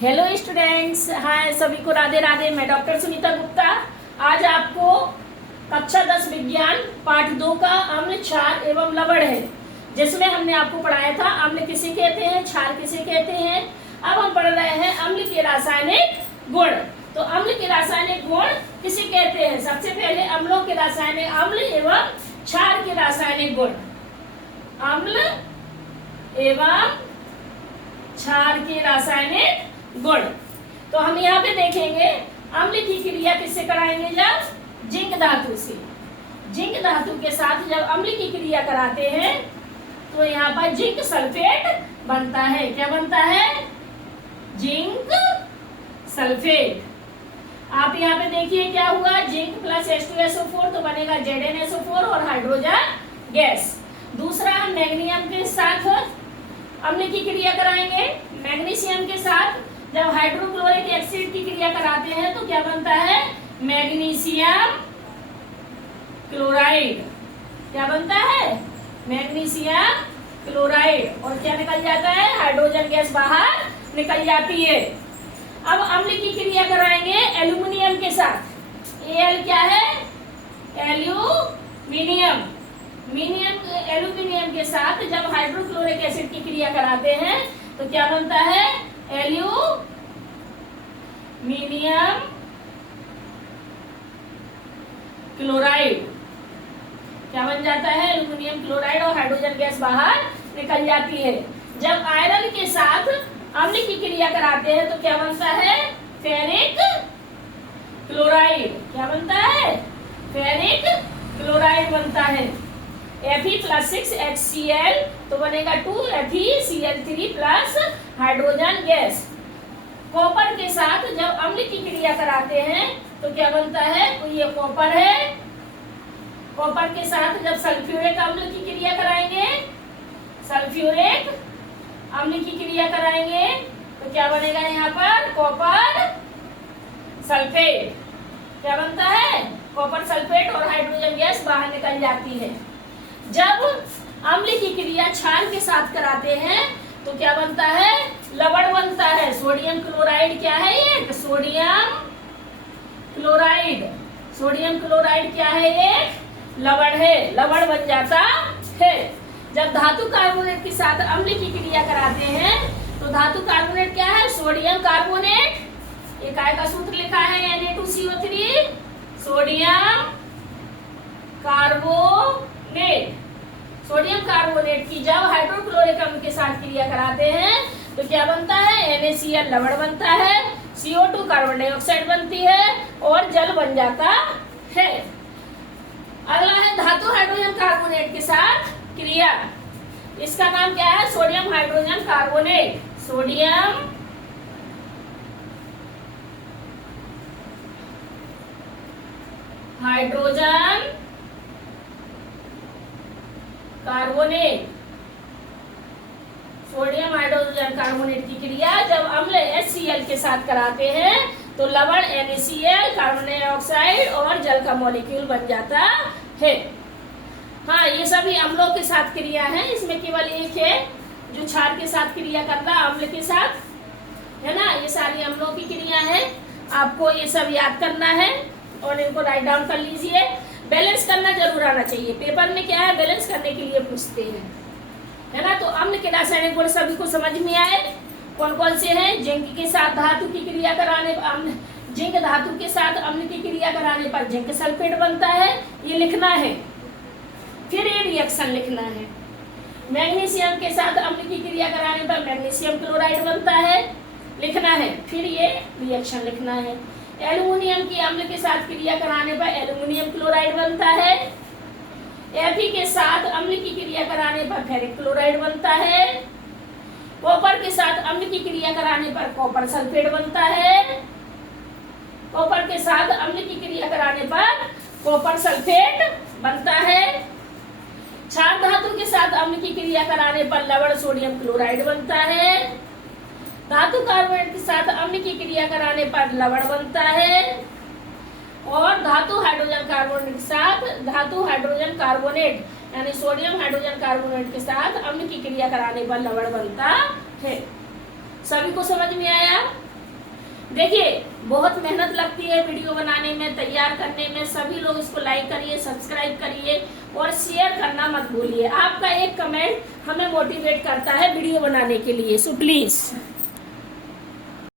Hello students, हाय सभी को राधे राधे। मैं डॉक्टर सुनीता गुप्ता आज आपको कक्षा 10 विज्ञान पाठ 2 का अम्ल, क्षार एवं लवण है, जिसमें हमने आपको पढ़ाया था अम्ल किसे कहते हैं, क्षार किसे कहते हैं। अब हम पढ़ रहे हैं अम्ल के रासायनिक गुण। तो अम्ल के रासायनिक गुण किसे कहते हैं? सबसे पहले अम्लों के रासायनिक अम्ल एवं क्षार के रासायनिक गुण। अम्ल एवं क्षार के रासायनिक गुण। तो हम यहाँ पे देखेंगे अम्ल की क्रिया किससे कराएंगे? जब जिंक धातु से, जिंक धातु के साथ जब अम्ल की क्रिया कराते हैं तो यहाँ पर जिंक सल्फेट बनता है। क्या बनता है? Zinc sulphate. आप यहाँ पे देखिए क्या हुआ, जिंक प्लस H2SO4 तो बनेगा ZnSO4 और हाइड्रोजन गैस। दूसरा हम मैग्नीशियम के साथ अम्ल की क्रिया कराएंगे। मैग्नीशियम के साथ जब हाइड्रोक्लोरिक एसिड की क्रिया कराते हैं तो क्या बनता है? Magnesium chloride. क्या बनता है? Magnesium chloride. और क्या निकल जाता है? हाइड्रोजन गैस बाहर निकल जाती है। अब अम्ल की क्रिया कराएंगे एल्यूमिनियम के साथ। Al क्या है? एल्यूमिनियम। एल्यूमिनियम के साथ जब हाइड्रोक्लोरिक एसिड की क्रिया कराते हैं तो क्या बनता है? Aluminium chloride. क्या बन जाता है? एल्यूमिनियम क्लोराइड और हाइड्रोजन गैस बाहर निकल जाती है। जब आयरन के साथ अम्ल की क्रिया कराते हैं तो क्या बनता है? Ferric chloride. क्या बनता है? फेरिक क्लोराइड बनता है। Fe+6HCl तो बनेगा 2FeCl3 plus hydrogen gas. Copper के साथ जब अम्ल की क्रिया कराते हैं तो क्या बनता है? तो ये कॉपर है। कॉपर के साथ जब सल्फ्यूरिक अम्ल की क्रिया कराएंगे, सल्फ्यूरिक अम्ल की क्रिया कराएंगे तो क्या बनेगा यहाँ पर? Copper sulphate. क्या बनता है? कॉपर सल्फेट और हाइड्रोजन गैस बाहर निकल जाती है। जब अम्ल की क्रिया क्षार के साथ कराते हैं तो क्या बनता है? लवण बनता है। सोडियम क्लोराइड क्या है? ये सोडियम क्लोराइड। सोडियम क्लोराइड क्या है? एक लवण है, लवण बन जाता है। जब धातु कार्बोनेट के साथ अम्ल की क्रिया कराते हैं तो धातु कार्बोनेट क्या है? Sodium carbonate. एक काय का सूत्र लिखा है Na2CO3, sodium carbonate. Sodium carbonate की जब हाइड्रोक्लोरिक अम्ल के साथ क्रिया कराते हैं तो क्या बनता है? NaCl लवण बनता है, CO2 कार्बन डाइऑक्साइड बनती है और जल बन जाता है। अगला है धातु हाइड्रोजन कार्बोनेट के साथ क्रिया। इसका नाम क्या है? Sodium hydrogen carbonate. Sodium hydrogen carbonate. Sodium hydrogen carbonate की क्रिया जब अम्ल HCl के साथ कराते हैं तो लवण NaCl, कार्बन डाइऑक्साइड और जल का मॉलिक्यूल बन जाता है। हाँ, ये सभी अम्लों के साथ क्रिया है। इसमें केवल एक है जो क्षार के साथ क्रिया करता है, अम्ल के साथ, है ना। ये सारी अम्लों की क्रिया है। आपको ये सब याद करना है और इनको राइट डाउन कर लीजिए। बैलेंस करना जरूर आना चाहिए। पेपर में क्या है? बैलेंस करने के लिए पूछते हैं, है ना। तो अम्ल के रासायनिक गुण सभी को समझ में आए? कौन कौन से हैं? जिंक के साथ धातु की क्रिया कराने पर जिंक धातु के साथ अम्ल की क्रिया कराने पर जिंक सल्फेट बनता है, ये लिखना है। फिर ये रिएक्शन लिखना है। मैग्नीशियम के साथ अम्ल की क्रिया कराने पर मैग्नीशियम क्लोराइड बनता है, लिखना है। फिर ये रिएक्शन लिखना है। एल्यूमिनियम की अम्ल के साथ क्रिया कराने पर एल्यूमिनियम क्लोराइड बनता है। Fe के साथ अम्ल की क्रिया कराने पर फेरिक क्लोराइड बनता है। कॉपर के साथ अम्ल की क्रिया कराने पर कॉपर सल्फेट बनता है। कॉपर के साथ अम्ल की क्रिया कराने पर कॉपर सल्फेट बनता है। क्षार धातु के साथ अम्ल की क्रिया कराने पर लवण सोडियम क्लोराइड बनता है। धातु कार्बोनेट के साथ अम्ल की क्रिया कराने पर लवण बनता है। और धातु हाइड्रोजन कार्बोनेट के साथ धातु हाइड्रोजन कार्बोनेट यानी सोडियम हाइड्रोजन कार्बोनेट के साथ अम्ल की क्रिया कराने पर लवण बनता है। सभी को समझ में आया? देखिए बहुत मेहनत लगती है वीडियो बनाने में, तैयार करने में। सभी लोग इसको लाइक करिए, सब्सक्राइब करिए और शेयर करना मत भूलिए। आपका एक कमेंट हमें मोटिवेट करता है वीडियो बनाने के लिए, सो प्लीज।